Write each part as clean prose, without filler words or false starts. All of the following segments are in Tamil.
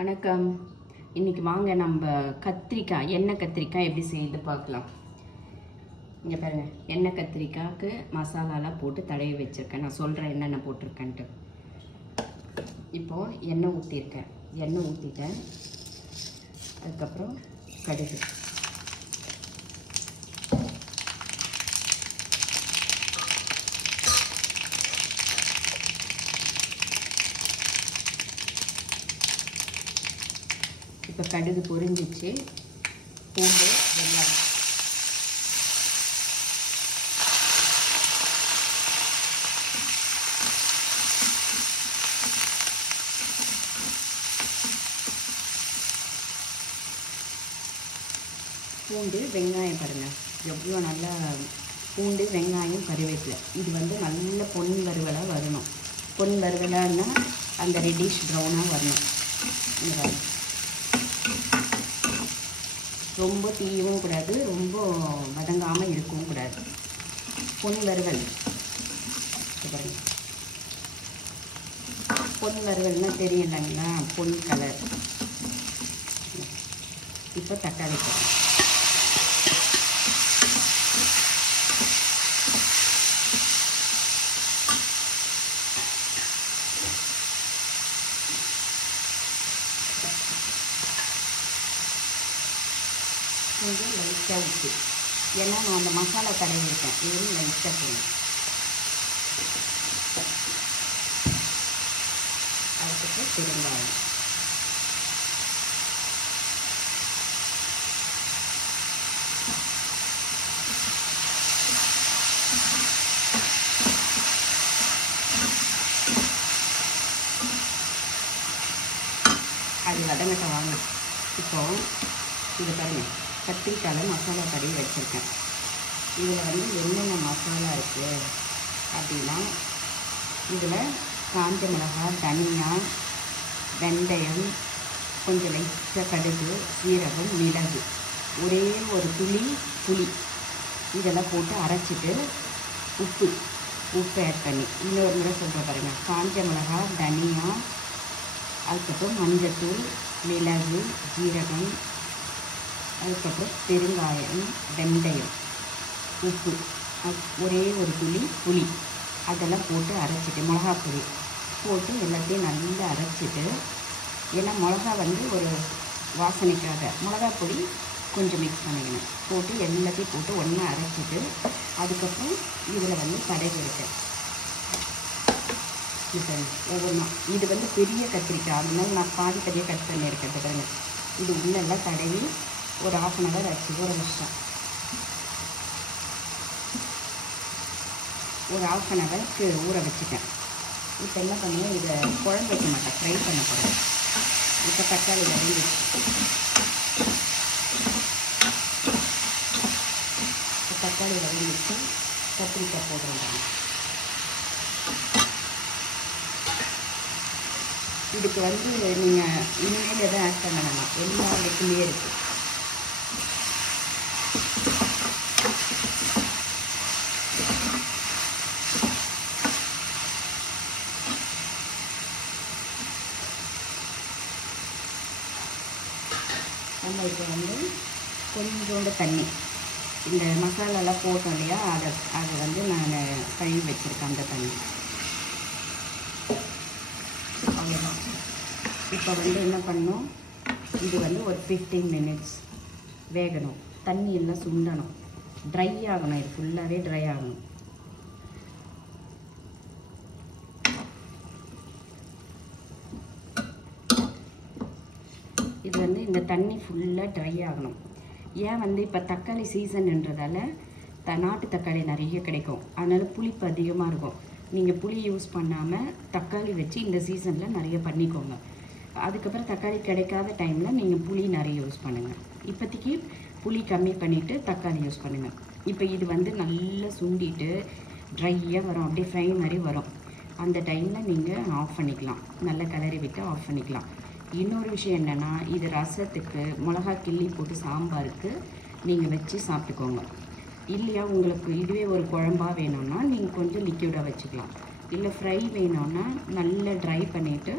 வணக்கம். இன்றைக்கி வாங்க நம்ம கத்திரிக்காய் எண்ணெய் கத்திரிக்காய் எப்படி செய்து பார்க்கலாம். இங்கே பாருங்கள், எண்ணெய் கத்திரிக்காய்க்கு மசாலாலாம் போட்டு தடவி வச்சுருக்கேன். நான் சொல்கிறேன் என்னென்ன போட்டிருக்கேன்ட்டு. இப்போது எண்ணெய் ஊற்றிட்டேன். அதுக்கப்புறம் கடுகு, இப்போ கடுகு பொரிஞ்சிச்சு. பூண்டு, வெங்காயம், பாருங்கள் எவ்வளோ நல்லா பூண்டு, வெங்காயம், கறிவேப்பிலை. இது நல்ல பொன் வறுவலாக வரணும். பொன் வறுவலான்னா அந்த ரெட்டிஷ் ப்ரௌனாக வரணும். ரொம்ப தீயவும் கூடாது, ரொம்ப வதங்காமல் இருக்கவும் கூடாது. பொன் வறுவல். பொன் வறுவல்னால் தெரியும் இல்லைங்களா, பொன் கலர். இப்போ தக்காளி போடுறேன். கொஞ்சம் லைட்டாக உப்பு, ஏன்னா நான் அந்த மசாலா தடவி இருக்கேன். இது லைட்டாக போடணும். அதுக்கப்புறம் பெருங்காயம், அது வதங்கட்ட வாங்க. இப்போது இது பாருங்கள், கத்திரிக்காயில் மசாலா தடவி வச்சுருக்கேன். இதில் என்னென்ன மசாலா இருக்குது அப்படின்னா, இதில் காஞ்ச மிளகாய், தனியா, வெந்தயம், கொஞ்சம் லைட்டாக கடுகு, சீரகம், மிளகு, ஒரே ஒரு துளி புளி, இதெல்லாம் போட்டு அரைச்சிட்டு உப்பு ஆட் பண்ணி இன்னொரு முறை சொல்கிற பாருங்கள். காஞ்ச மிளகாய், தனியா, அதுக்கப்புறம் மஞ்சத்தூள், மிளகு, ஜீரகம், அதுக்கப்புறம் பெருங்காயம், வெந்தயம், உப்பு, ஒரே ஒரு துளி புளி, அதெல்லாம் போட்டு அரைச்சிட்டு மிளகாப்பொடி போட்டு எல்லாத்தையும் நல்லா அரைச்சிட்டு, ஏன்னா மிளகா ஒரு வாசனைக்காக மிளகாப்பொடி கொஞ்சம் மிக்ஸ் பண்ணிக்கணும். போட்டு எல்லாத்தையும் போட்டு ஒன்றா அரைச்சிட்டு அதுக்கப்புறம் இதில் தடவி இருக்கேன். இப்போ ஒவ்வொன்றா இது பெரிய கத்திரிக்காய், அதனால நான் பாதி கறியை கட் பண்ணியிருக்கேன். பாருங்க, இது உள்ளெல்லாம் தடவி ஒரு 1/2 hour ஆச்சு, ஊற வச்சிட்டேன். ஒரு 1/2 hourக்கு ஊற வச்சுட்டேன். இப்போ என்ன பண்ணுவேன், இதை குழம்பு வைக்க மாட்டேன், ஃப்ரை பண்ண போகிறேன். இப்போ தக்காளி வதங்கிடுச்சு. தக்காளி வதங்கிடுச்சு, கத்திரிக்காய் போடுறேன். இதுக்கு நீங்கள் இனிமேல் எதுவும் ஆட் பண்ண வேணாம், எல்லா இடத்துலையே இருக்குது. நம்ம இப்போ கொஞ்சோண்டு தண்ணி, இந்த மசாலாலாம் போட்டோம் இல்லையா, அதை நான் கழுவி வச்சுருக்கேன். அந்த தண்ணி அவ்வளோதான். இப்போ என்ன பண்ணணும், இது ஒரு 15 minutes வேகணும். தண்ணி எல்லாம் சுண்டணும், ட்ரை ஆகணும். இது ஃபுல்லாகவே ட்ரை ஆகணும். இது இந்த தண்ணி ஃபுல்லாக ட்ரை ஆகணும். ஏன் இப்போ தக்காளி சீசன்ன்றதால நாட்டு தக்காளி நிறைய கிடைக்கும், அதனால் புளிப்பு அதிகமாக இருக்கும். நீங்கள் புளி யூஸ் பண்ணாமல் தக்காளி வச்சு இந்த சீசனில் நிறைய பண்ணிக்கோங்க. அதுக்கப்புறம் தக்காளி கிடைக்காத டைமில் நீங்கள் புளி நிறைய யூஸ் பண்ணுங்கள். இப்போதைக்கு புளி கம்மி பண்ணிவிட்டு தக்காளி யூஸ் பண்ணுங்கள். இப்போ இது நல்லா சுண்டிட்டு ட்ரையாக வரும், அப்படியே ஃப்ரை மாதிரி வரும். அந்த டைமில் நீங்கள் ஆஃப் பண்ணிக்கலாம், நல்லா கிளறி விட்டு ஆஃப் பண்ணிக்கலாம். இன்னொரு விஷயம் என்னென்னா, இது ரசத்துக்கு மிளகா கிள்ளி போட்டு சாம்பாருக்கு நீங்கள் வச்சு சாப்பிட்டுக்கோங்க. இல்லையா உங்களுக்கு இதுவே ஒரு குழம்பாக வேணும்னா நீங்கள் கொஞ்சம் லிக்யூடாக வச்சுக்கலாம். இல்லை ஃப்ரை வேணும்னா நல்லா ட்ரை பண்ணிவிட்டு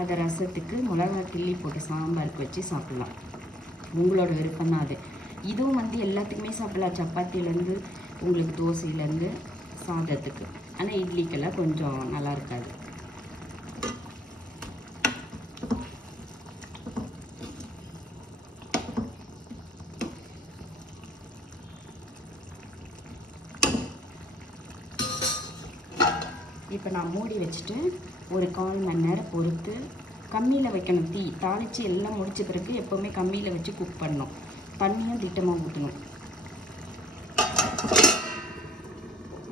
அதை ரசத்துக்கு மிளகா கிள்ளி போட்டு சாம்பாருக்கு வச்சு சாப்பிட்லாம். உங்களோட விருப்பம் தான் அது. இதுவும் வந்து எல்லாத்துக்குமே சாப்பிடலாம், சப்பாத்திலேருந்து உங்களுக்கு தோசையிலேருந்து சாதத்துக்கு. ஆனால் இட்லிக்கெல்லாம் கொஞ்சம் நல்லா இருக்காது. இப்போ நான் மூடி வச்சுட்டு ஒரு 1/4 மணி நேரம் பொறுத்து கம்மியில் வைக்கணும். தாளித்து எல்லாம் முடிச்ச பிறகு எப்போவுமே கம்மியில் வச்சு குக் பண்ணணும். தண்ணியும் திட்டமாக ஊற்றணும்.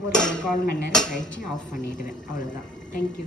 ஒரு 1/4 மணி நேரம் கழித்து ஆஃப் பண்ணிவிடுவேன். அவ்வளோதான். தேங்க்யூ.